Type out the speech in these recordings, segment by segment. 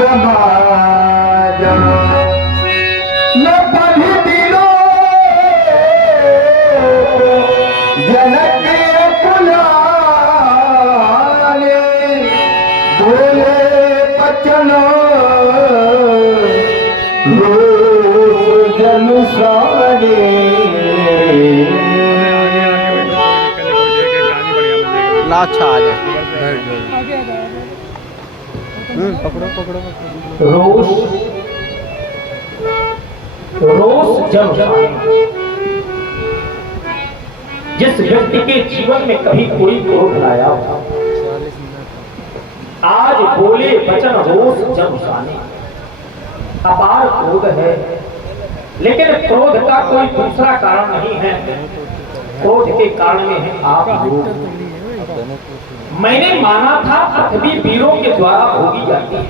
समाज न पढ़ी दिलो जनक पुलाने बोले बचन जन सारे लाचा आ जाए पकड़ो पकड़ो रोष रोष जन जिस व्यक्ति के जीवन में कभी कोई क्रोध लाया आज बोले वचन रोष जन साने अपार क्रोध है, लेकिन क्रोध का कोई दूसरा कारण नहीं है। क्रोध के कारण में है आप लोग। मैंने माना था पृथ्वी वीरों के द्वारा भोगी जाती है,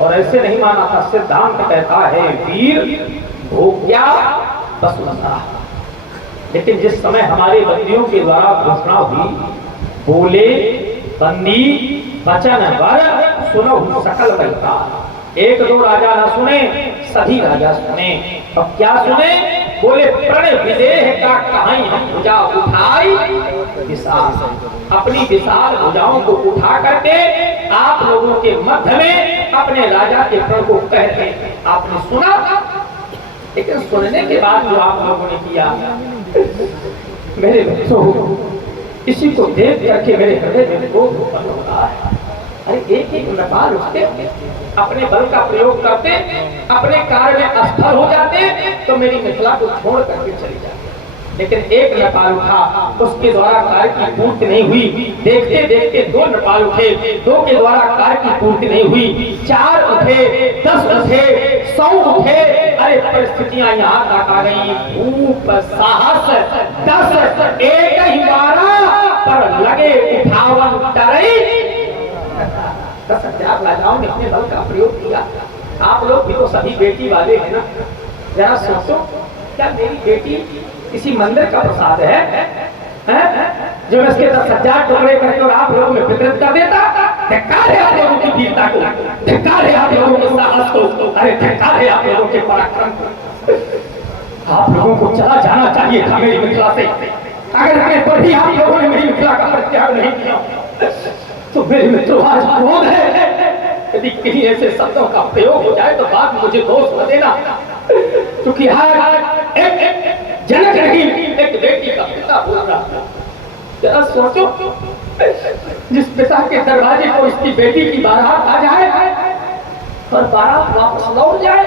और ऐसे नहीं माना था। सिद्धांत कहता है वीर भोग्या वसुंधरा। लेकिन जिस समय हमारे बंदियों के द्वारा घोषणा हुई, बोले बंदी वचन वर सुनो सकल बलता। एक दो राजा ना सुने, सभी राजा सुने। अब क्या सुने? बोले प्रण विदेह का कहां हम भुजा उठाई विशाल। अपनी विशाल भुजाओं को उठा करके आप लोगों के मध्य में अपने राजा के प्रण को कहते हैं। आपने सुना, लेकिन सुनने के बाद जो आप लोगों ने किया, मेरे बच्चों, इसी को देख करके मेरे हृदय में क्रोध उत्पन्न हो रहा है। अरे एक एक नेपाल उठते, अपने बल का प्रयोग करते, अपने कार्य में असफल हो जाते, तो मेरी मिथिला को छोड़ करके चली जाती। लेकिन एक नेपाल उठा, उसके द्वारा कार्य की पूर्ति नहीं हुई। देखते देखते दो नेपाल उठे, दो के द्वारा कार्य की पूर्ति नहीं हुई। 4 उठे, 10 उठे, 100 उठे। अरे परिस्थितियां यहाँ तक आ गई। भूप साहस 10 एक ही मारा, पर लगे उठावन डरई। 10,000 राजाओं ने अपने बल का प्रयोग किया। आप लोग भी तो सभी बेटी वाले हैं ना। जरा सोचो, क्या मेरी बेटी किसी मंदिर का प्रसाद है जो मैं इसके 10,000 टुकड़े करके और आप लोगों में वितरित कर देता? धिक्कार है आप लोगों की वीरता को, धिक्कार है आप लोगों के साहस को, अरे धिक्कार है आप लोगों के पराक्रम को। आप लोगों को चला जाना चाहिए था मेरी मिथिला से। अगर अपने पर भी आप लोगों ने मेरी मिथिला का परित्याग नहीं किया, तो मेरे मित्रों आज क्रोध है। यदि किसी ऐसे शब्दों का प्रयोग हो जाए तो बात मुझे दोष न देना, क्योंकि एक जनक नहीं, एक बेटी का पिता बोल रहा था। जरा सोचो, जिस पिता के दरवाजे को इसकी बेटी की बारात आ जाए और बारात वापस लौट जाए,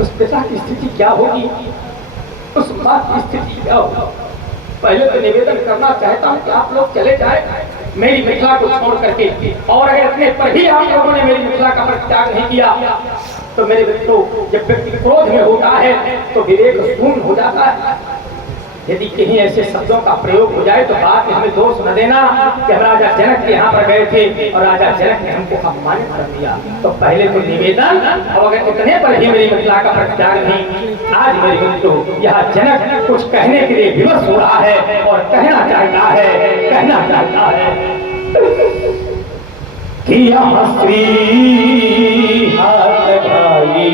उस पिता की स्थिति क्या होगी, उस माँ की स्थिति क्या होगी। पहले तो निवेदन करना चाहता हूँ कि आप लोग चले जाए मेरी मिथिला को छोड़ करके, और अगर इतने पर भी आप लोगों ने मेरी मिथिला का परित्याग नहीं किया, तो मेरे मित्रों, जब व्यक्ति क्रोध में होता है तो विवेक शून्य हो जाता है। यदि कहीं ऐसे शब्दों का प्रयोग हो जाए तो बात में हमें दोष न देना कि हम राजा जनक के यहाँ पर गए थे और राजा जनक ने हमको अपमानित कर दिया। तो पहले तो निवेदन, और अगर इतने पर भी मेरी मिथिला का परित्याग नहीं, आज मेरे मित्रों यहाँ जनक कुछ कहने के लिए विवश हो रहा है और कहना चाहता है कि यहाँ स्त्री हाथ भाई।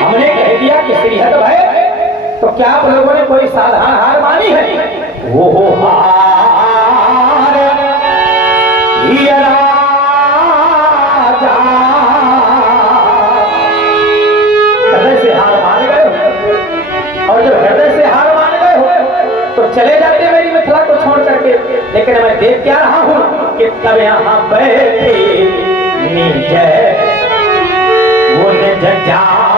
हमने कह दिया कि श्रीहत भाई, तो क्या आप लोगों ने कोई साधारण हार मानी है? वो हार ये राजा हृदय से हार मान गए हो, और जब हृदय से हार मान गए हो तो चले जाते मेरी मिथिला को छोड़ करके। लेकिन मैं देख क्या रहा हूं कि तब यहाँ बैठे निज वो निज जाई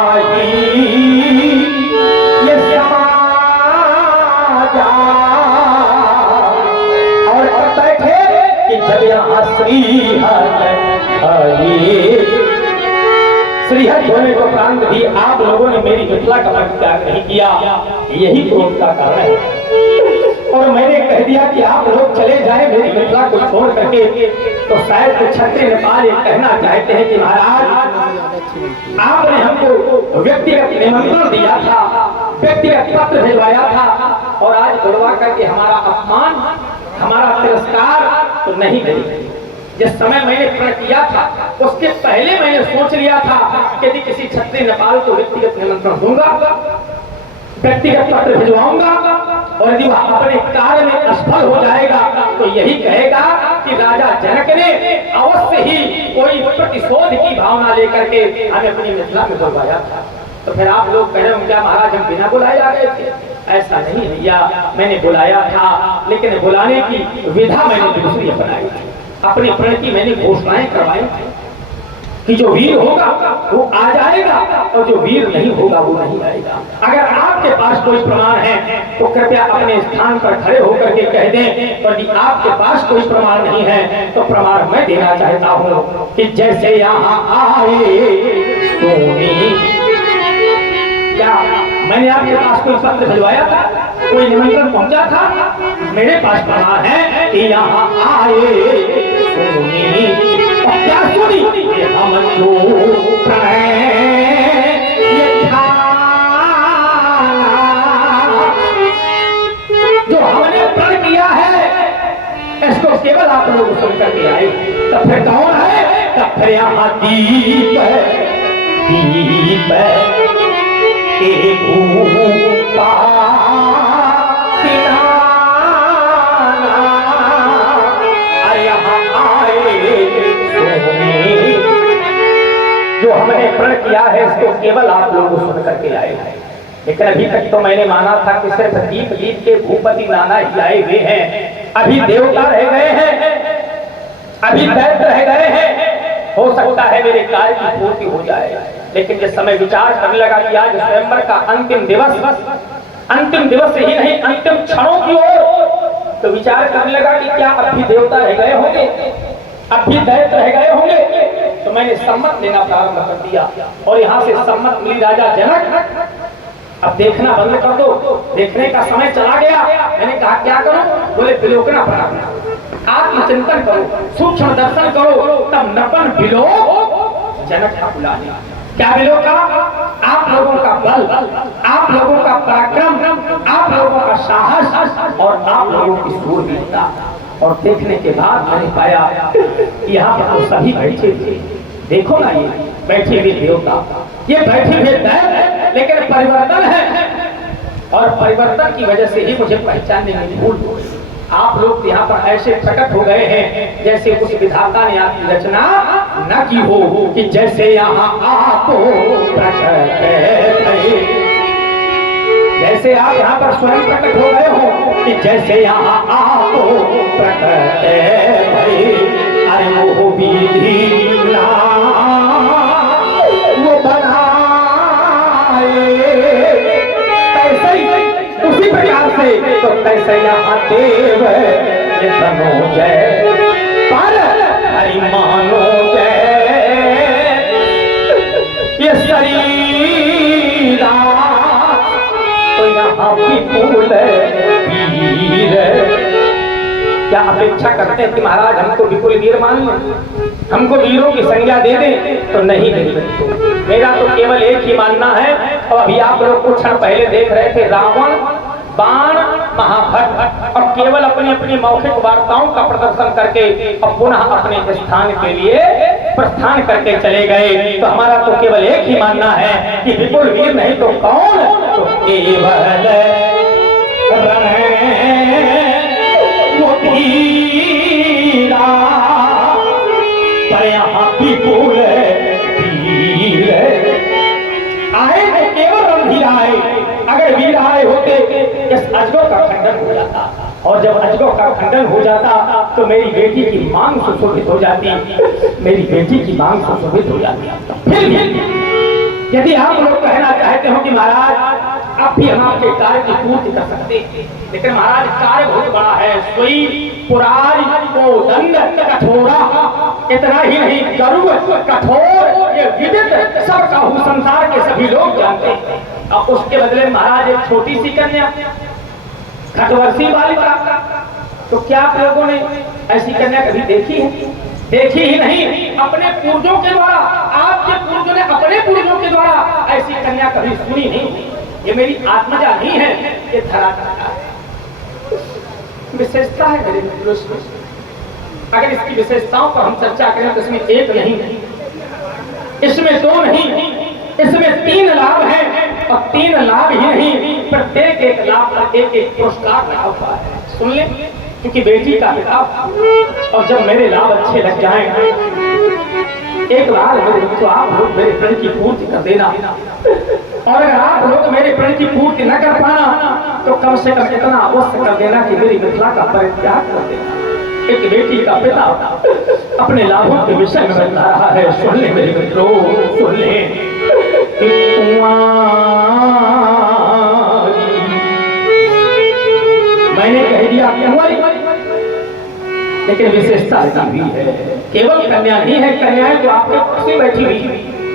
और बैठे कि जब यहाँ श्रीहरि होने को प्रांत भी आप लोगों ने मेरी मिथिला का परित्याग नहीं किया, यही क्रोध का कारण है। और मैंने कह दिया कि आप लोग चले जाए मेरी मिथिला को छोड़ करके, तो शायद क्षत्रिय नेपाल ये कहना चाहते हैं कि महाराज आपने हमको व्यक्तिगत निमंत्रण दिया था, व्यक्तिगत पत्र भिजवाया था, और आज बुलवा करके हमारा अपमान, हमारा तिरस्कार तो नहीं करी। जिस समय मैंने प्रण किया था उसके पहले मैंने सोच लिया था कि यदि किसी क्षत्रिय नेपाल को व्यक्तिगत निमंत्रण दूंगा, व्यक्तिगत पत्र भिजवाऊंगा और यदि वह अपने कार्य में असफल हो जाएगा तो यही कहेगा कि राजा जनक ने अवश्य ही कोई प्रतिशोध की भावना लेकर के हमें अपनी मिथिला में बुलवाया था। तो फिर आप लोग कह रहे हो क्या महाराज हम बिना बुलाए आ गए थे? ऐसा नहीं भैया, मैंने बुलाया था लेकिन बुलाने की विधा मैंने दूसरी अपनाई थी। अपनी प्रण की मैंने घोषणाएं करवाई थी कि जो वीर होगा वो आ जाएगा और जो वीर नहीं होगा वो नहीं आएगा। अगर आपके पास कोई प्रमाण है तो कृपया अपने स्थान पर खड़े होकर के कह दें, और यदि आपके पास कोई प्रमाण नहीं है तो प्रमाण मैं देना चाहता हूँ कि जैसे यहाँ आए सोनी। क्या मैंने आपके पास कोई पत्र भिजवाया था, कोई निमंत्रण पहुंचा था? मेरे पास प्रमाण है कि यहाँ आए सोनी। और क्या सुनी? हम जो प्रणय ये था, जो हमने प्रण किया है इसको केवल आप लोग सुन करके आए। तब फिर कौन है? तब फिर यहाँ दीप है, दीप है जो हमने प्रण किया है इसको केवल आप लोग सुन करके आए हैं। लेकिन अभी तक तो मैंने माना था कि सिर्फ दीप दीप के भूपति नाना ही आए हुए हैं। अभी देवता रह गए हैं, अभी दैत्य रह गए हैं। हो सकता है मेरे कार्य की पूर्ति हो जाए। लेकिन जिस समय विचार करने लगा कि आज स्वयंवर का अंतिम दिवस ही नहीं अंतिम क्षणों की ओर, तो विचार करने लगा कि क्या अब भी देवता रह गए होंगे, अब भी दैत्य रह गए होंगे। तो मैंने सम्मत लेना प्रारंभ कर दिया और यहाँ से सम्मत मिली राजा जनक। अब देखना बंद कर दो, देखने का समय चला गया। मैंने कहा क्या करो? बोले विलोकना प्रारंभ, आत्मचिंतन करो, सूक्ष्म दर्शन करो, तब नपन बिलो जनक का बुलाने। क्या बिलो का? आप लोगों का बल, आप लोगों का पराक्रम, आप लोगों का साहस और आप लोगों की शूरवीरता। और देखने के बाद मैंने पाया कि यहाँ पर तो सभी बैठे थे। देखो ना, ये बैठे हुए देवता, ये बैठे हुए दैत्य, लेकिन परिवर्तन है और परिवर्तन की वजह से ही मुझे पहचानने में भूल हो गई। आप लोग यहाँ पर ऐसे प्रकट हो गए हैं जैसे उस विधाता ने आपकी रचना न की हो कि जैसे यहाँ आपको प्रकट थे, जैसे आप यहाँ पर स्वयं प्रकट हो गए हो कि जैसे यहाँ आपको प्रकट थे। अरे वो विधि वो बनाए उसी प्रकार से, तो कैसे यहाँ देव ये तनोजय पर हरि मानो जय ये शरीर, तो यहाँ विपुल वीर। क्या अपेक्षा करते हैं कि महाराज हमको विपुल वीर मान लें, हमको वीरों की संज्ञा दे दें? तो नहीं नहीं, मेरा तो केवल एक ही मानना है। और अभी आप लोग कुछ क्षण पहले देख रहे थे रावण, बाण, महाभट्ट, और केवल अपनी अपनी मौखिक वार्ताओं का प्रदर्शन करके और पुनः अपने स्थान के लिए प्रस्थान करके चले गए। तो हमारा तो केवल एक ही मानना है कि विपुल वीर नहीं तो कौन? तो केवल वो वीरा, पर यहाँ विपुल वीर आए तो केवल रणधीर आए। अगर वीर आए होते इस अजगर का खंडन हो जाता, और जब अजगर का खंडन हो जाता तो मेरी बेटी की मांग सुशोभित हो जाती, मेरी बेटी की मांग सुशोभित हो जाती। फिर यदि आप लोग कहना चाहते हो कि महाराज अब भी हम आपके कार्य की पूर्ति कर सकते हैं, लेकिन महाराज कार्य बहुत बड़ा है। सोई पुरारी को दंड कठोरा, इतना ही नहीं गरुड़ कठोर, ये विदित सब काहू संसार के सभी लोग जानते हैं। और उसके बदले महाराज एक छोटी सी कन्या खटवर्षी बालिका, तो क्या आप लोगों ने ऐसी कन्या कभी देखी है? देखी ही नहीं, अपने पूर्वजों के द्वारा, आपके पूर्वजों ने अपने पूर्वजों के द्वारा ऐसी कन्या कभी सुनी नहीं। ये मेरी आत्मजा नहीं है, ये धरातल का विशेषता है मेरे मित्रों। अगर इसकी विशेषताओं पर हम चर्चा करें तो इसमें एक नहीं, इसमें दो नहीं, इसमें 3 लाभ हैं और 3 लाभ ही नहीं, प्रत्येक एक लाभ पर एक एक पुरस्कार लगा हुआ है। सुन ले, क्योंकि बेटी का पिता, और जब मेरे लाभ अच्छे लग जाएं, एक बार तो आप लोग मेरे प्रण की पूर्ति कर देना, और अगर आप लोग मेरे प्रण की पूर्ति न कर पाना तो कम से कम इतना अवश्य कर देना कि मेरी मिथिला का परित्याग कर देना। एक बेटी का पिता अपने लाभों के विषय में बता रहा है। सुन ले मेरे मित्रों, सुन ले। मैंने कह दिया कुंवारी, लेकिन विशेषता भी है, केवल कन्या नहीं है। कन्याएं तो आपके पास में बैठी हुई,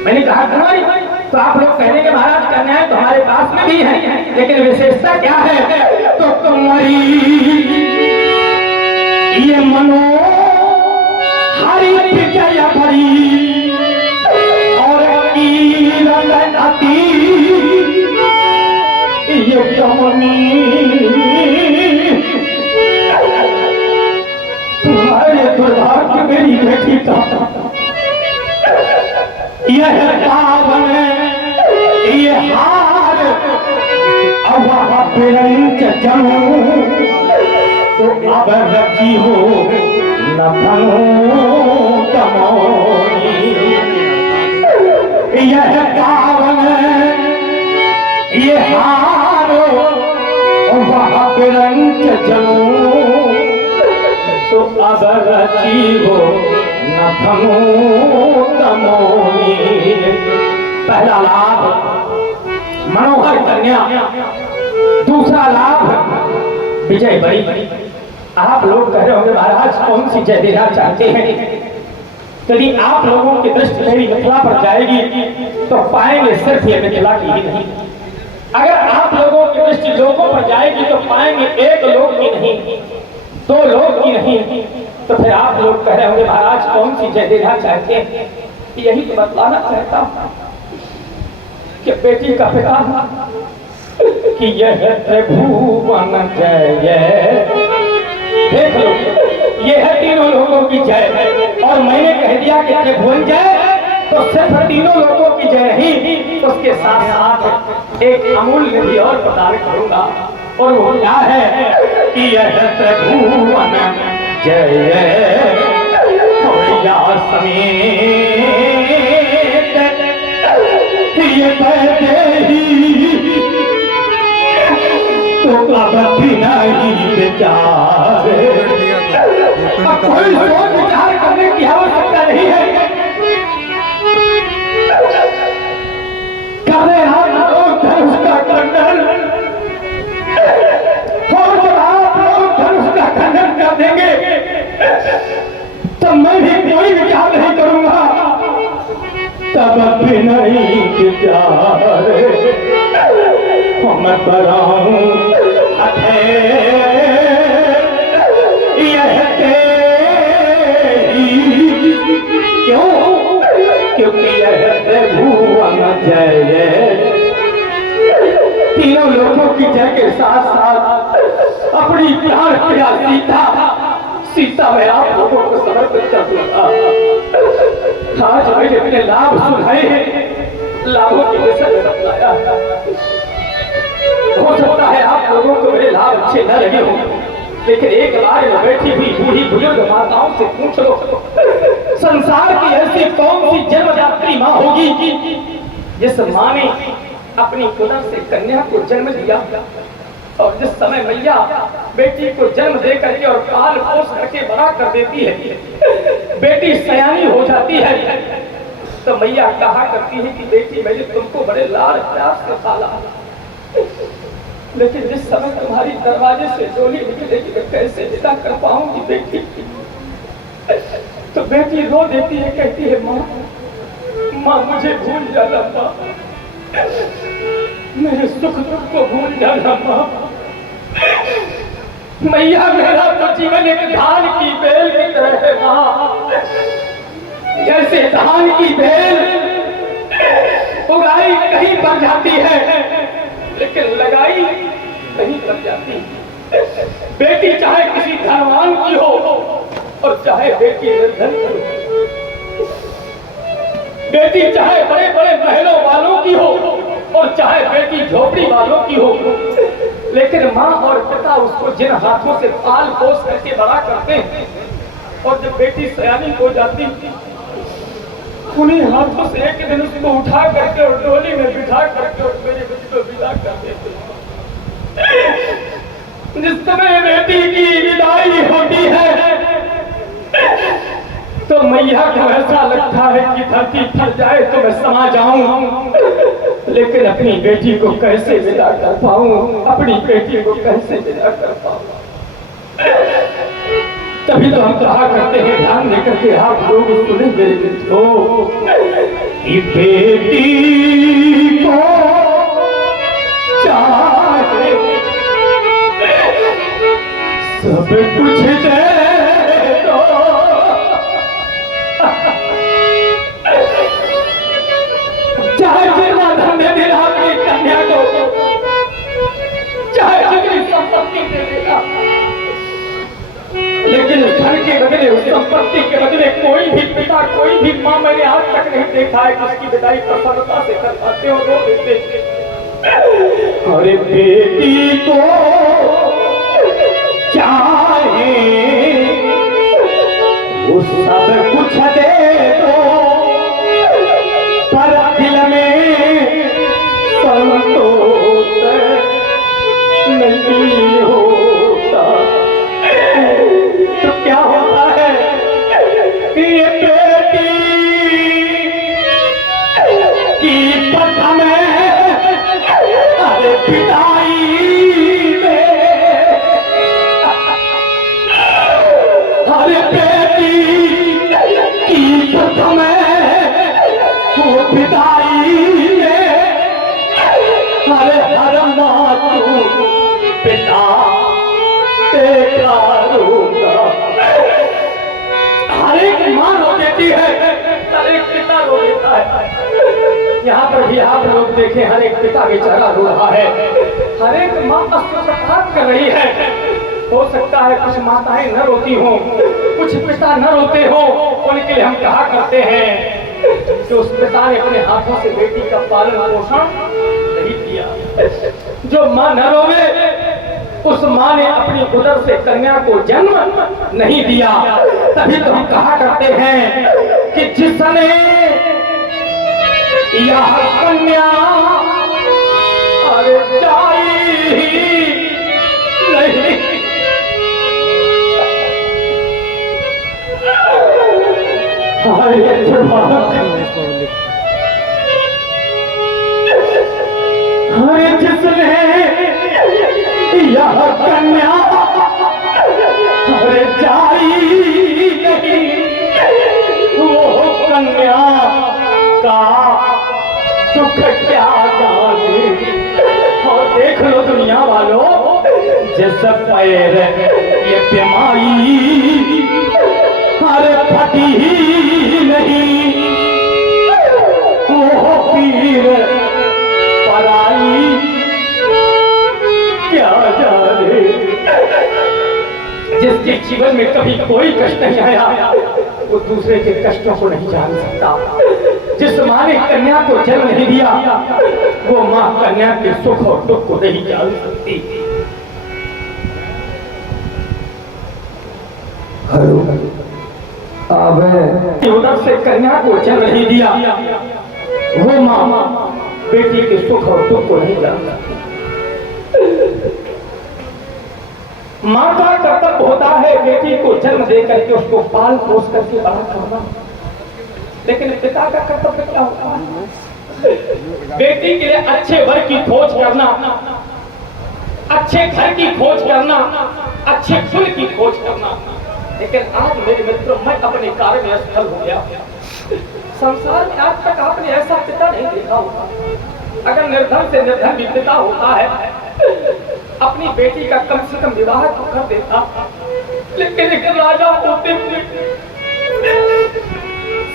मैंने कहा कुंवारी, तो आप लोग कह देंगे महाराज कन्याएं तो हमारे पास में भी हैं, लेकिन विशेषता क्या है? तो कुंवारी ये मनो हरि विजय भरी और अति ये कमनी तुम्हारे दुर्भाग्य मेरी बेटी का यह पावन ये हार अब बिरंच जमू तो अब रखी हो न धनो तमोनी। यह पावन ये हार अब बिरंच जमू तो अब रखी हो न धनो तमोनी। पहला लाभ मनोहर कन्या, दूसरा लाभ विजय बड़ी। आप लोग कह रहे होंगे महाराज कौन सी जय देना चाहते हैं? यदि आप लोगों की दृष्टि मेरी मिथिला पर जाएगी तो पाएंगे सिर्फ ये मिथिला की ही नहीं। अगर आप लोगों की दृष्टि लोगों पर जाएगी तो पाएंगे एक लोग की नहीं, 2 लोग की नहीं। तो फिर आप लोग कह रहे होंगे महाराज कौन सी जय देना चाहते हैं? यही तो बतलाना चाहता हूं कि बेटी का पिता कि यह त्रिभुवन जय। देख लो, ये है तीनों लोगों की जय, और मैंने कह दिया कि त्रिभुवन जय तो सिर्फ तीनों लोगों की जय नहीं, उसके साथ साथ एक अमूल्य भी और प्रदान करूंगा, और वो क्या है कि यह त्रिभुवन जय समेत ये तो अब भी नहीं विचार, अब कोई सोच विचार करने की आवश्यकता नहीं है। करे आप लोग धनुष का खंडन, और जब आप लोग धनुष का खंडन कर देंगे तब मैं भी कोई विचार नहीं करूंगा, तब भी नहीं विचार हम कराऊं क्यों? क्योंकि यह त्रिभुवन जय तीनों लोगों की जय के साथ साथ अपनी प्यार प्रिया सीता मैं आप लोगों को समर्पित कर दूंगा। आज मैंने अपने लाभ सुनाए हैं, लाभों की विषय में बतलाया। हो सकता है आप लोगों को मेरे लाभ अच्छे न लगे हो, लेकिन एक बार में बैठी हुई बूढ़ी बुजुर्ग माताओं से पूछ लो, संसार की ऐसी कौन सी जन्मदात्री माँ होगी जिस माँ ने अपनी उदर से कन्या को जन्म दिया, और जिस समय मैया बेटी को जन्म दे करके और पाल पोस करके बड़ा कर देती है, बेटी सयानी हो जाती है, तो मैया कहा करती है कि बेटी मैंने तुमको बड़े लाड़ प्यार से पाला, लेकिन जिस समय तुम्हारी दरवाजे से डोली निकलेगी तो कैसे विदा कर पाऊंगी बेटी? तो बेटी रो देती है, कहती है माँ मुझे भूल जाना माँ, मेरे सुख दुख को भूल जाना माँ। मैया मेरा तो जीवन एक धान की बेल की तरह है माँ, जैसे धान की बेल उगाई कहीं पर जाती है लेकिन लगाई कहीं पर जाती है। बेटी चाहे किसी धनवान की हो और चाहे बेटी निर्धन की हो, बेटी चाहे बड़े बड़े महलों वालों की हो और चाहे बेटी झोपड़ी वालों की हो, लेकिन माँ और पिता उसको जिन हाथों से पाल पोस करके बड़ा करते हैं, और जब बेटी सयानी हो जाती उन्हीं हाथों से एक दिन उसको उठा करके और डोली में बिठा करके और मेरे बेटी को विदा कर देते। जिस समय बेटी की विदाई होती है तो मैया को ऐसा लगता है कि धरती फट जाए तो मैं समा जाऊं, लेकिन अपनी बेटी को कैसे विदा कर पाऊं, अपनी बेटी को कैसे विदा कर पाऊं। तभी तो हम कहा करते हैं, ध्यान लेकर के आप लोग सुने मेरे मित्रों, कि बेटी को चाहे सब कुछ दे दो, चाहे जितना धन दे देना अपनी कन्या को, चाहे जितनी संपत्ति दे देना, लेकिन धन के बदले, उस संपत्ति के बदले कोई भी पिता, कोई भी माँ, मैंने आज तक नहीं देखा है कि उसकी विदाई प्रसन्नता से कर पाते हो, रो देते। अरे बेटी को चाहे वो सब कुछ दे दो, पर दिल में संतोष नहीं होता। तो क्या होता है कि ये बेटी की पथ में, अरे विदाई में, अरे बेटी की पथ में वो विदाई में, अरे हर मातू पिता तेरा रोगा, हर एक माँ रो देती है, हर एक पिता रो देता है। यहाँ पर भी आप लोग देखें, हर एक पिता बेचारा रो रहा है, हर एक माँ अस्पताल कर रही है। हो सकता है कुछ माताएं न रोती हो, कुछ पिता न रोते हो, उनके लिए हम कहा करते हैं कि उस पिता ने अपने हाथों से बेटी का पालन पोषण नहीं किया। जो माँ न रोवे उस माँ ने अपनी उदर से कन्या को जन्म नहीं दिया। तभी तो हम कहा करते हैं कि जिसने यह कन्या अरे जाई नहीं, अरे जिसने यह कन्या अरे जाई नहीं, वो कन्या का दुख क्या जाने। और देख लो दुनिया वालों, जिस पैर ये बीमारी अरे फटी ही नहीं, वो पीर पराई क्या जाने। जिसके जीवन में कभी कोई कष्ट नहीं आया वो दूसरे के कष्टों को नहीं जान सकता। जिस माँ ने कन्या को जन्म नहीं दिया वो माँ कन्या के सुख और दुख को नहीं जान सकती। उधर से कन्या को जन्म नहीं दिया वो माँ बेटी के सुख और दुख को नहीं जान सकती। माँ का कर्तव्य होता है बेटी को जन्म दे करके उसको पाल पोस करके बड़ा करना, लेकिन पिता का कर्तव्य क्या होता है? बेटी के लिए अच्छे वर की खोज करना, अच्छे घर की खोज करना, अच्छे फूल की खोज करना। लेकिन आज मेरे मित्रों, मैं अपने कार्य में असफल हो गया। संसार में आज तक आपने ऐसा पिता नहीं देखा होगा। अगर निर्धन से निर्धन भी पिता होता है अपनी बेटी का कम से कम विवाह तो कर देता, लेकिन एक राजा होते हुए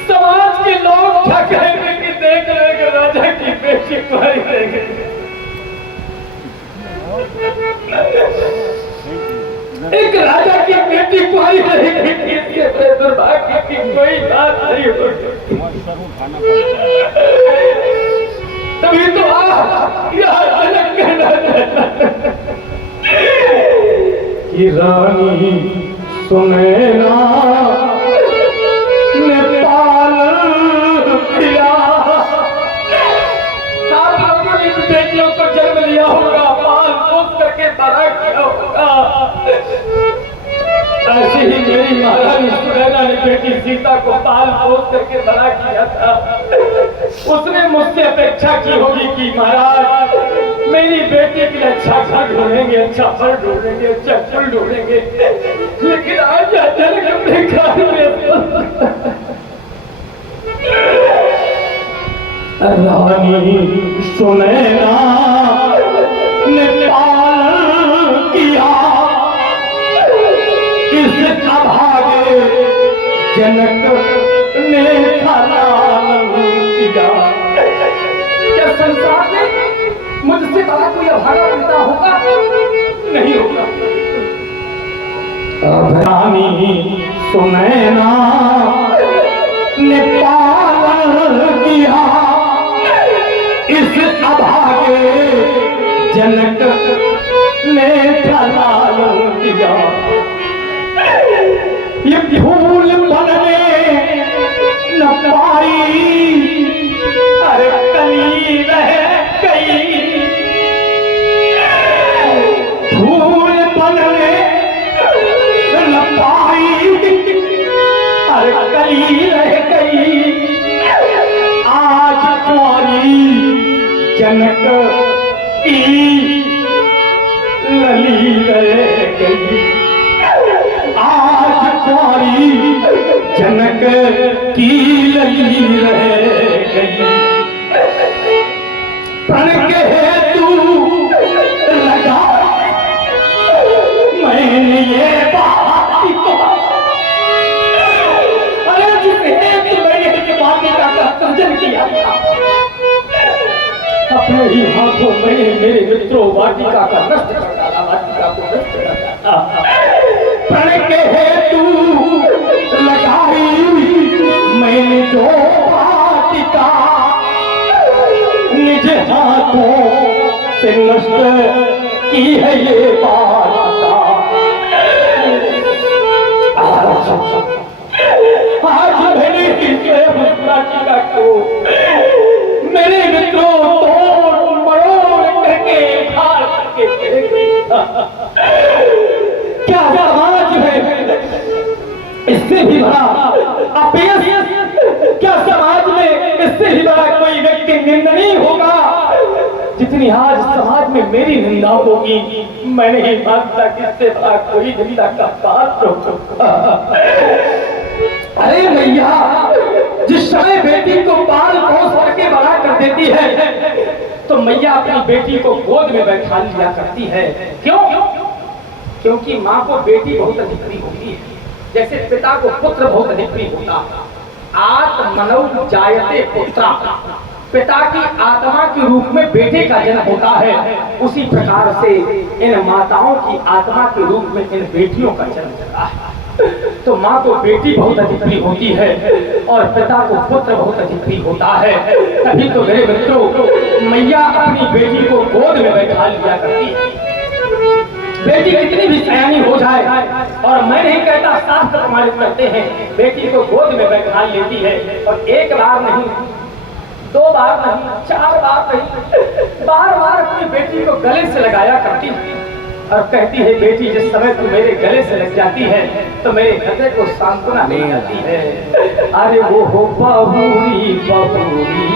समाज के लोग क्या कहेंगे कि देख लेंगे राजा की बेटी को ही देंगे। एक राजा की बेटी कोई नहीं थी, इसके दुर्भाग्य की कोई बात नहीं हो सकती। तभी तो जनक कहना कि रानी सुनैना ने पालन किया। आप लोगों ने बेटियों को जन्म लिया होगा, पाल पोस करके बड़ा किया होगा। ऐसे ही मेरी महारानी सुनैना ने बेटी सीता को पाल पोस करके बड़ा किया था। उसने मुझसे अपेक्षा की होगी कि महाराज मेरी बेटी के लिए अच्छा घर ढूंढेंगे, अच्छा फल ढूंढेंगे, अच्छा फूल ढूंढेंगे, लेकिन आज अचानक अपने घर में रानी सुनैना ने पालन किया, इस अभागे जनक ने पालन किया। क्या संसार में मुझसे बड़ा कोई अभागा पिता होगा? नहीं होगा। रानी सुनैना ने पालन किया, इस अभागे जनक ने पालन किया। ये फूल बनने न पाई, अरे कली रह गई। फूल बनने न पाई, अरे कली रह गई। आज कुंवारी जनक की लली रह गई। आज कुंवारी जनक की लली रह गई। प्रण के हेतु लगा मैंने ये बात को, अरे जिस हेतु मैंने ये वाटिका का सृजन किया था, अपने ही हाथों मैंने मेरे मित्रों वाटिका का नष्ट कर डाला, वाटिका को नष्ट कर डाला। प्रण के हेतु लगाई मैंने जो वाटिका, निज हाथों से नष्ट की है ये वाटिका। आज मैंने इस वाटिका को मेरे मित्रों तोड़ मरोड़ करके उखाड़ करके क्या समाज है इससे भी बड़ा अपयश? क्या समाज में इससे भी बड़ा कोई व्यक्ति निंदनीय होगा? जितनी आज समाज में मेरी निंदा होगी, मैं नहीं मानता कि इससे बड़ा कोई निंदा का पात्र होगा। अरे मैया, जिस समय बेटी को पाल पोस करके बड़ा कर देती है तो मैया अपनी बेटी को गोद में बैठा लिया करती है। क्यों? क्योंकि माँ को बेटी बहुत अधिक प्रिय होती है, जैसे पिता को पुत्र बहुत अधिक प्रिय होता है। आत्मनौ जायते पुत्रा, पिता की आत्मा के रूप में बेटे का जन्म होता है, उसी प्रकार से इन माताओं की आत्मा के रूप में इन बेटियों का जन्म होता है। तो माँ को बेटी बहुत अधिक प्रिय होती है और पिता को पुत्र बहुत अधिक प्रिय होता है। तभी तो मेरे मित्रों मैया अपनी बेटी को गोद में बैठा लिया करती है। बेटी कितनी भी सयानी हो जाए, और मैं नहीं कहता, शास्त्र प्रमाणित करते हैं, बेटी को गोद में बैठा लेती है और एक बार नहीं, दो बार नहीं, चार बार नहीं, बार बार अपनी बेटी को गले से लगाया करती है और कहती है, बेटी जिस समय तू मेरे गले से लग जाती है तो मेरे हृदय को सांत्वना मिल जाती है। अरे वो हो बहुरी बहुरी,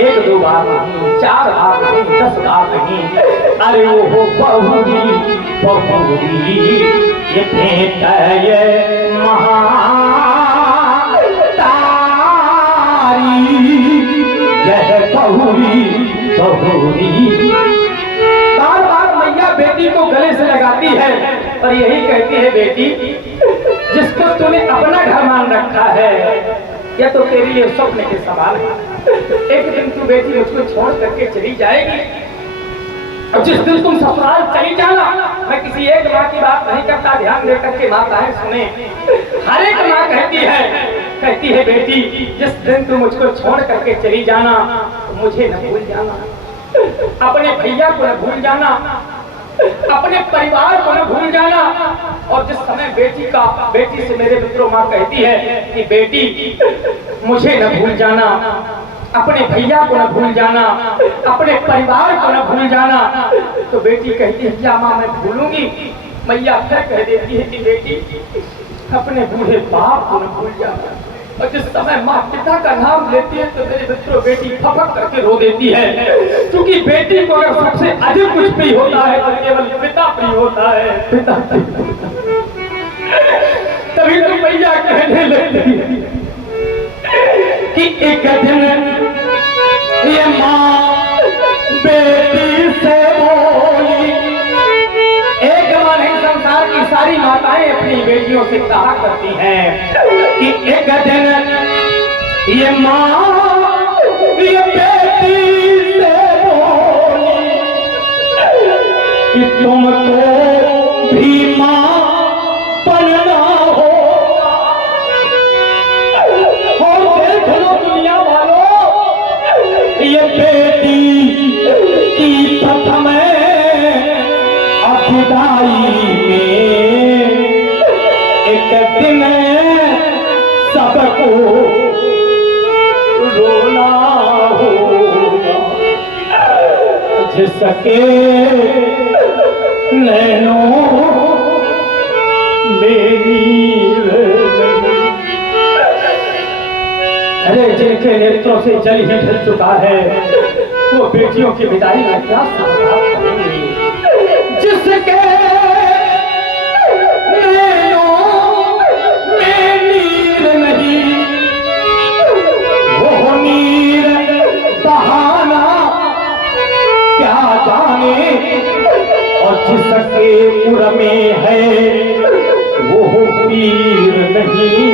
एक दो बार नहीं, चार बार नहीं, 10 बार नहीं, अरे वो हो बहुरी बहुरी, ये भेंट ये महातारी, यह बहुरी बहुरी। बार बार मैया बेटी को गले से लगाती है और यही कहती है, बेटी जिसको तूने अपना घर मान रखा है यह तो तेरे लिए स्वप्न के समान है। एक दिन तू बेटी मुझको छोड़ करके चली जाएगी, और जिस दिन तुम ससुराल चली जाना, मैं किसी एक माँ की बात नहीं करता, ध्यान दे करके माताएं सुने। हर एक माँ कहती है बेटी जिस दिन तुम मुझको छोड़ करके चली जाना तो मुझे न भूल जाना, अपने भैया को न भूल जाना, अपने परिवार को न भूल जाना। और जिस समय बेटी से मेरे मित्रों माँ कहती है कि बेटी मुझे न भूल जाना, अपने भैया को न भूल जाना, अपने परिवार को न भूल जाना, तो बेटी कहती है क्या माँ मैं भूलूंगी? मैया फिर कह देती है कि बेटी अपने बूढ़े बाप को न भूल जाना। और जिस समय माँ पिता का नाम लेती है तो मेरे मित्रों बेटी फपक करके रो देती है, क्योंकि बेटी को अगर सबसे अधिक कुछ प्रिय होता है तो केवल पिता प्रिय होता है, पिता। तभी तो मैया कहने लगती है कि एक दिन ये माँ बेटी से बोली, एक माँ नहीं संसार की सारी माताएं अपनी बेटियों से कहा करती हैं कि एक दिन ये माँ ये बेटी से बोली कि तुमको भी माँ बनना होगा। और देख लो दुनिया वालों, ये बेटी की प्रथम विदाई में एक दिन सबको रोना होगा, जिसके नैनों मेरी। अरे जिनके नेत्रों से जल ही ढल चुका है वो बेटियों की विदाई में क्या संभाल करेंगे? जिसके नैनों में नीर नहीं वो नीर बहाना क्या जाने, और जिसके पुर में है वो पीर नहीं,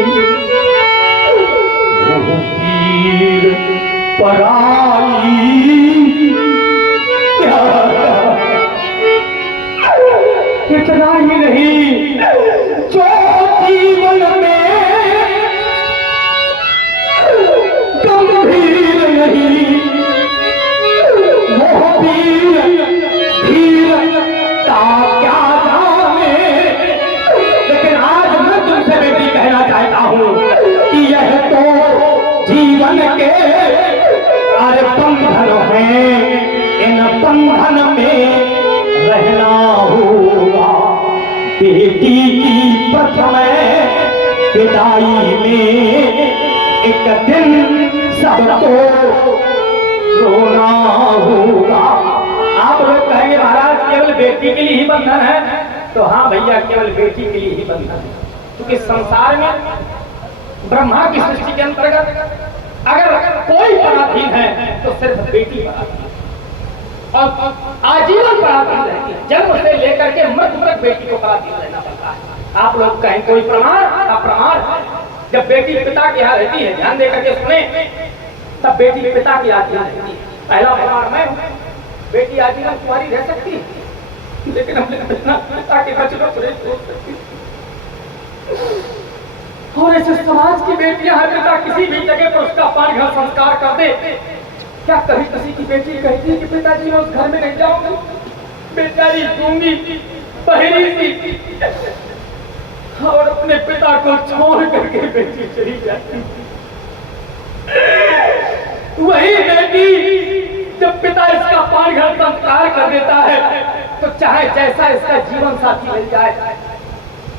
वो पीर पराई। इतना ही नहीं, जो जीवन में गंभीर नहीं वो धीरता क्या जाने। लेकिन आज मैं तुमसे बेटी कहना चाहता हूँ कि यह तो जीवन के अरे बंधन हैं, इन बंधन में रहना होगा। बेटी की प्रथम विदाई में एक दिन सबको रोना होगा। आप लोग कहेंगे महाराज केवल बेटी के लिए ही बंधन है, तो हाँ भैया केवल बेटी के लिए ही बंधन है, क्योंकि संसार में ब्रह्मा की सृष्टि के अंतर्गत अगर कोई पराधीन है तो सिर्फ बेटी पराधीन है, और आजीवन पराधीन रहती है, जन्म से लेकर के मृत्यु तक बेटी को पराधीन रहना पड़ता है। आप लोग कहें कोई प्रमाण? अप्रमाण। जब बेटी पिता के यहाँ रहती है, ध्यान देकर के सुने, तब बेटी पिता की आजीवन रहती है। पहला प्रमाण मैं हूँ, बेटी आजीवन तुम्हारी रह सकती है, लेकिन हमने पिता के बचनों को नहीं छोड़ सकती। और ऐसे समाज की बेटियां हैं, पिता किसी भी जगह पर उसका पान घर संस्कार कर दे, क्या कभी किसी की बेटी कहती है कि पिताजी मैं उस घर में नहीं जाऊंगी, बेचारी दूंगी पहली सी, और अपने पिता को छोड़ करके बेटी चली जाती। वही बेटी जब पिता इसका पान घर संस्कार कर देता है तो चाहे जैसा इसका जीवन साथी मिल जाए,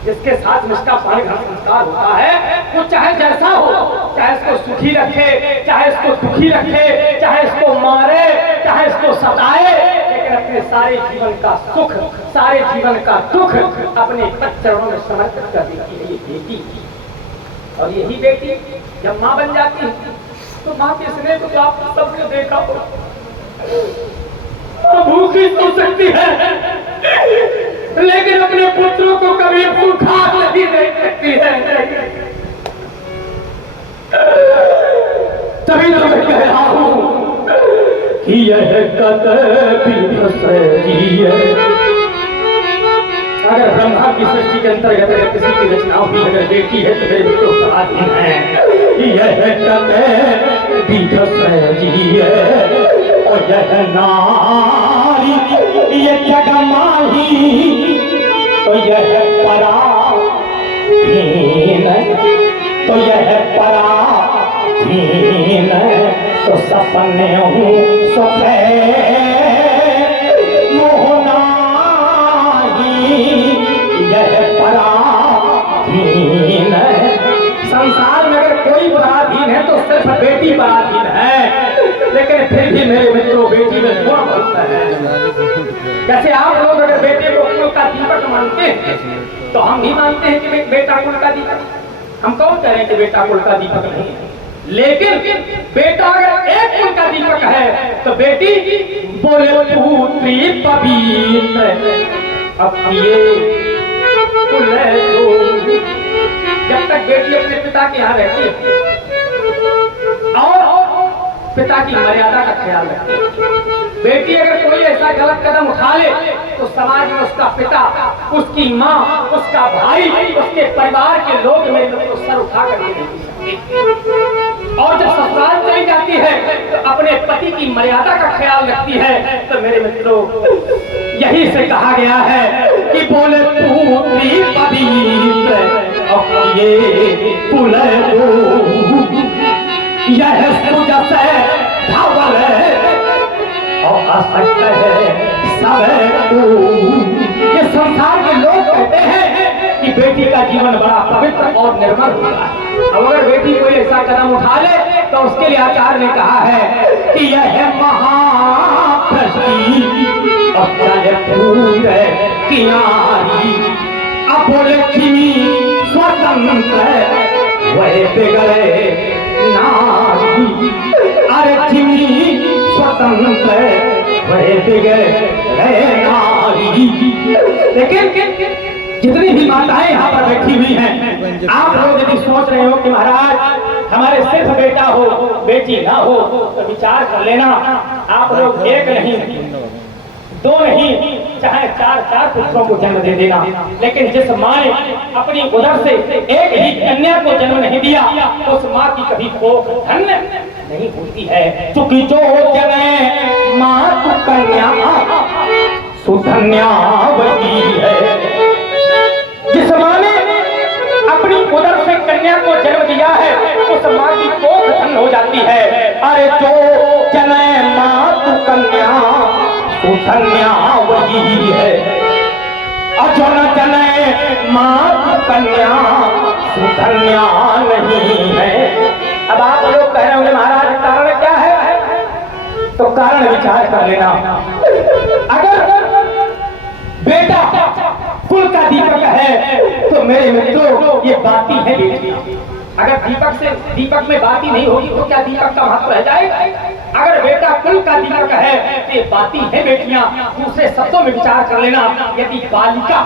जिसके साथ इसका पान घर संस्कार होता है, वो चाहे जैसा हो, चाहे इसको सुखी रखे, चाहे इसको दुखी रखे, चाहे इसको मारे, चाहे इसको सताए, लेकिन अपने सारे जीवन का सुख, सारे जीवन का दुख अपने चरणों में समर्पित कर देती है ये बेटी। और यही बेटी जब माँ बन जाती है तो माँ के स्नेह को तो आप सबने देखा हो, भूखी तो सकती है लेकिन अपने पुत्रों को कभी भूखा नहीं देख सकती है। तभी तो मैं कह रहा हूं कि यह कदर भी की सृष्टि के अंतर्गत अगर किसी की रचना हुई अगर बेटी है तो मेरे मित्रों पराधीन है। यह कते विधि है और यह नारी ये जगमाही तो यह पराधीन तो यह पराधीन तो सपने हूँ यह पराधीन संसार में अगर कोई पराधीन है तो सिर्फ बेटी पराधीन है। लेकिन फिर भी मेरे मित्रों बेटी में गुण होता है। जैसे आप लोग अगर बेटे को कुल का दीपक मानते हैं तो हम भी मानते हैं कि बेटा कुल का दीपक। हम कौन कह रहे हैं कि बेटा कुल का दीपक नहीं है, लेकिन बेटा अगर एक कुल का दीपक है तो बेटी बोले पुत्री पवित्र। अब ये कुल है तो जब तक बेटी अपने पिता के यहाँ रहती है और पिता की मर्यादा का ख्याल रखती है। बेटी अगर कोई ऐसा गलत कदम उठा ले तो समाज में उसका पिता, उसकी माँ, उसका भाई, उसके परिवार के लोग मेरे को सर उठा करके नहीं सकते। और जब ससुराल चली जाती है तो अपने पति की मर्यादा का ख्याल रखती है। तो मेरे मित्रों यही से कहा गया है कि बोले पुत्री पवित्र अब ये कुल यह सुजस धवल और असक्त है सब। ये संसार के लोग कहते हैं कि बेटी का जीवन बड़ा पवित्र और निर्मल होता है। अब अगर बेटी कोई ऐसा कदम उठा ले तो उसके लिए आचार्य ने कहा है कि यह महाभ्रष्टी और चले पूरे किनारी। अब बोले चिनी स्वतंत्र वह बिगड़े नारी। अरे चिनी स्वतंत्र वह बिगड़े नारी। लेकिन जितनी भी माताएं यहाँ पर बैठी हुई हैं, आप लोग यदि सोच रहे हो कि महाराज हमारे सिर्फ बेटा हो बेटी ना हो तो विचार कर लेना। आप लोग एक नहीं, दो नहीं, चाहे चार पुत्रों को जन्म दे देना, लेकिन जिस माँ ने अपनी उदर से एक ही कन्या को जन्म नहीं दिया उस माँ की कभी कोख धन्य नहीं होती है। क्योंकि जो जने माँ तू कन्या सुधन्यावती है। जिस माँ ने अपनी उदर से कन्या को जन्म दिया है उस माँ की कोख धन्य हो जाती है। अरे जो जने माँ तू कन्या सुधन्या वही है और जो न जने माँ कन्या सुधन्या नहीं है। अब आप लोग कह रहे होंगे महाराज कारण क्या है, तो कारण विचार कर लेना। अगर बेटा कुल का दीपक है तो मेरे मित्रों ये बाती है बेटी। अगर दीपक में बाती नहीं होगी तो क्या दीपक का महत्व रह जाएगा। अगर बेटा कुल का दीपक है तो ये बाती है बेटियां। दूसरे शब्दों में विचार कर लेना, यदि बालिका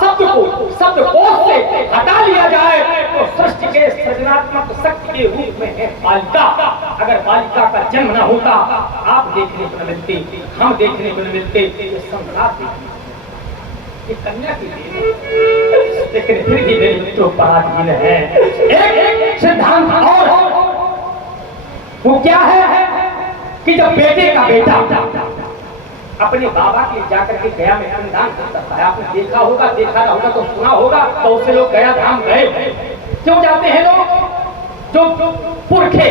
शब्दकोश से हटा लिया जाए तो सृष्टि के सृजनात्मक शक्ति के रूप में है बालिका। अगर बालिका का जन्म न होता आप देखने को न मिलते, हम देखने को न मिलते, संसार ये कन्या की देन। लेकिन फिर भी मेरे मित्रों पराधीन है। एक सिद्धांत और वो क्या है कि जब बेटे का बेटा अपने बाबा के जाकर के गया में पिंडदान करता है, आपने देखा ना होगा तो सुना होगा, तो उससे लोग गया धाम गए। क्यों जाते हैं लोग? जो पुरखे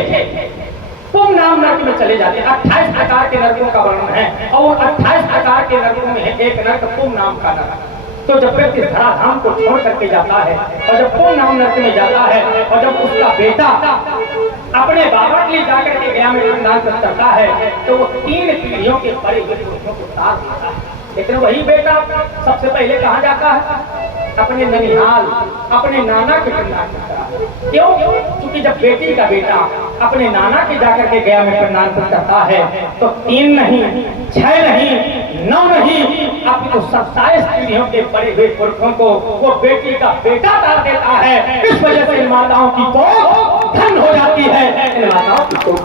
पुम नाम नर्क में चले जाते हैं। 28 प्रकार के नर्कों का वर्णन है और 28 प्रकार के नर्कों में एक नर्क पुम नाम का नर्क। तो जब व्यक्ति धराधाम को छोड़ करके जाता है और जब पुम नाम नर्क में जाता है और जब उसका बेटा अपने बाबा के लिए जाकर के गया में पिंडदान करता है तो वो 3 पीढ़ियों के परे हुए पुरुषों को तार देता है। लेकिन वही बेटा सबसे पहले कहाँ जाता है? अपने ननिहाल, अपने नाना के पिंडदान करता है। क्यों? क्योंकि जब बेटी का बेटा अपने नाना के जाकर के गया में पिंडदान करता है तो 3 नहीं, 6 नहीं, 9 नहीं, अपनी तो 27 पीढ़ियों के परे हुए पुरुषों को वो बेटी का बेटा तार देता है। इस वजह से इन माताओं की कोख धन हो जाती है। इन माताओं की कोख।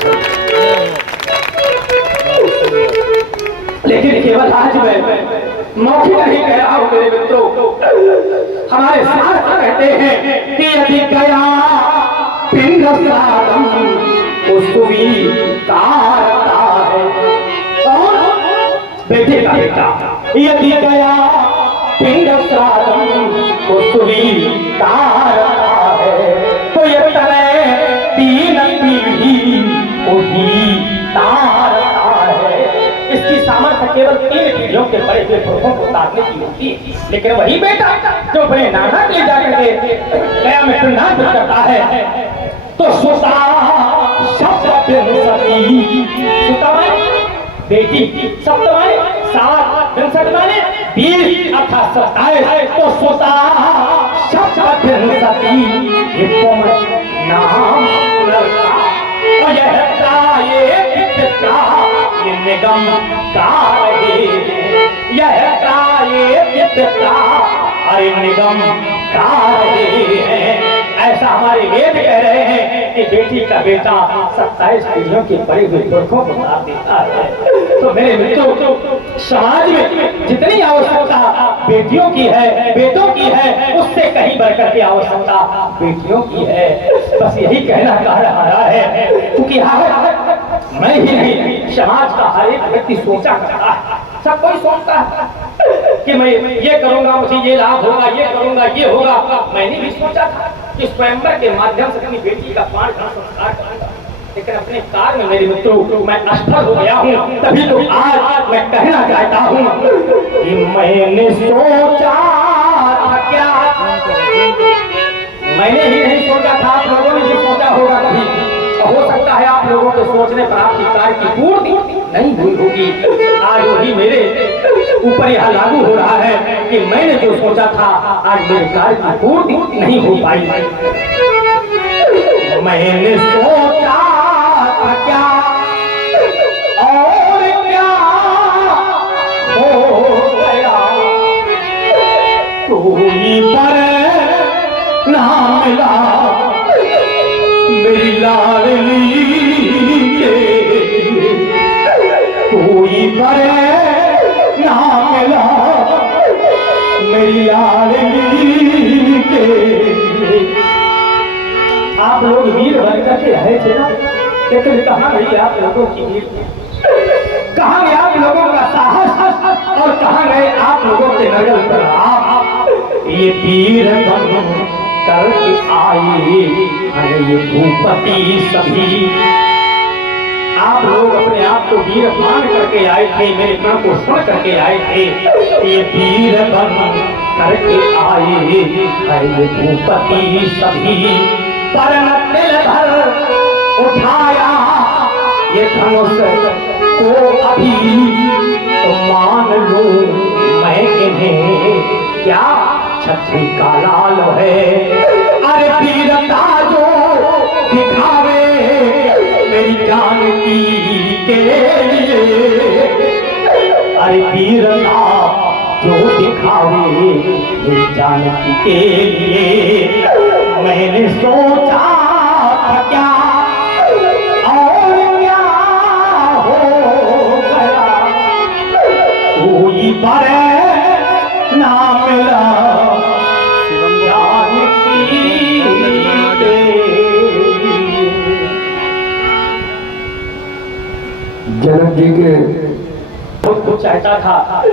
लेकिन केवल आज में मौखिक नहीं कह रहा हूं मेरे मित्रों, हमारे शास्त्र कहते हैं कि यदि गया पिंड श्राद्धम तो स्वीकारता है। कौन? बेटे का बेटा। यदि गया पिंड श्राद्धम तो स्वीकारता है। तो ये तरह 3 पीढ़ी को ही तारता है। इसकी सामर्थ्य केवल 3 पीढ़ियों के बड़े हुए पुरखों को तारने की होती है। लेकिन वही बेटा जो अपने नाना के जाकर के गया में पिंडान करता है तो सुता शब्द सुता बेटी, सप्त माने 7, 65 माने 20 अर्थात 27। तो सुता शब्द नाम लड़का और ये निगम कार्य, यह अरे निगम कार्य है। ऐसा हमारे वेद कह रहे हैं कि बेटी का बेटा 27 पीढ़ियों के बड़े हुए पुरखों को तार देता है। तो मेरे मित्रों, समाज में जितनी आवश्यकता बेटियों की है, बेटों की है, उससे कहीं बढ़कर के आवश्यकता बेटियों की है। बस यही कहना कह रहा है, क्योंकि मैं ही नहीं, समाज का हर एक व्यक्ति सोचा करता है। सब कोई सोचता है कि मैं ये करूंगा, मुझे ये लाभ होगा, ये करूंगा, ये होगा। मैंने भी सोचा था कि स्वयंवर के माध्यम से अपनी बेटी का 5 संस्कार करूंगा, लेकिन अपने कार्य में मेरे मित्रों मैं असफल हो गया हूँ। तभी तो आज मैं कहना चाहता हूँ कि मैंने सोचा था क्या, मैंने ही नहीं सोचा था, आप लोगों ने भी सोचा होगा कभी। हो सकता है आप लोगों के सोचने पर आपकी कार्य की पूर्ति नहीं हुई होगी। आज वही मेरे ऊपर यह लागू हो रहा है कि मैंने जो सोचा था आज मेरे कार्य की पूर्ति नहीं हो पाई। मैंने सोचा था क्या और क्या हो गया, कोई पर ना मिला मेरी लाडली के, कोई पर ना मिला मेरी लाडली के। आप लोग वीर बनकर के रहे थे ना, लेकिन कहाँ गई आप लोगों की वीर, कहाँ गया आप लोगों का साहस और कहाँ गए आप लोगों के नजर पर आप ये वीर बन करके आए ये भूपति सभी। आप लोग अपने आप को वीर मान करके आए थे, मेरे प्रण को सुन करके आए थे। ये वीर बन करके आए ये भूपति सभी। पर तिल भर उठाया ये धनुष को अभी, तो मान लूं मैं इन्हें क्या छत्री का लाल है। अरे वीरता जो दिखावे मेरी जानकी के लिए, अरे वीरता जो दिखावे मेरी जानकी के लिए। मैंने सोचा था क्या और क्या हो गया, कोई पर ना मिला जनक जी के बहुत कुछ चाहता था,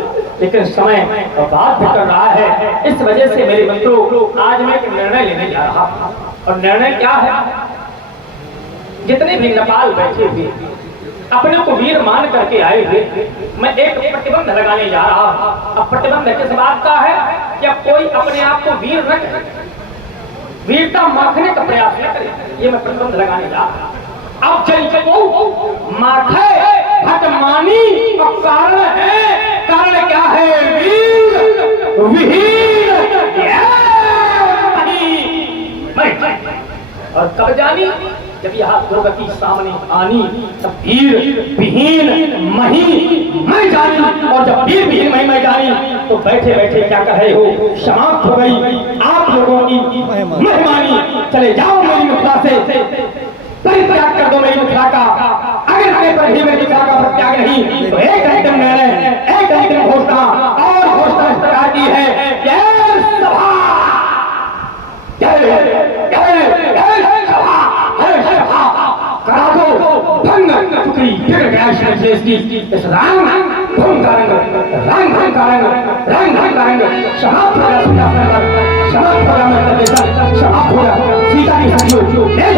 लेकिन समय बात कर रहा है। इस वजह से मेरे मित्रों आज मैं एक निर्णय लेने जा रहा हूँ। और निर्णय क्या है, जितने भी नेपाल बैठे हुए अपने को वीर मान करके आए हुए, मैं एक प्रतिबंध लगाने जा रहा हूँ। अब प्रतिबंध किस बात का है कि अब कोई अपने आप को वीर न करे, वीरता माखने का प्रयास न करे, ये मैं प्रतिबंध लगाने जा रहा हूँ। अब चल माथे भटमानी का कारण है, कारण क्या है, वीर विहीन और कब जानी, जब यह दुर्गति सामने आनी तब वीर विहीन मही मैं जानी। और जब वीर विहीन मही मैं जानी तो बैठे बैठे क्या कह रहे हो, समाप्त हो गई आप लोगों की मेहमानी। चले जाओ मेरी मुखला से, परित्याग कर दो मेरी मुखला का। अगर आगे पर भी मेरी मुखला का परित्याग नहीं तो एक अंतिम निर्णय, एक अंतिम घोषणा और इसलिए इसकी इस राम धूम का रंग रंग धूम का रंग समाप्त हो गया, समाप्त हो गया, समाप्त हो गया, समाप्त हो गया, सीता की हड्डियों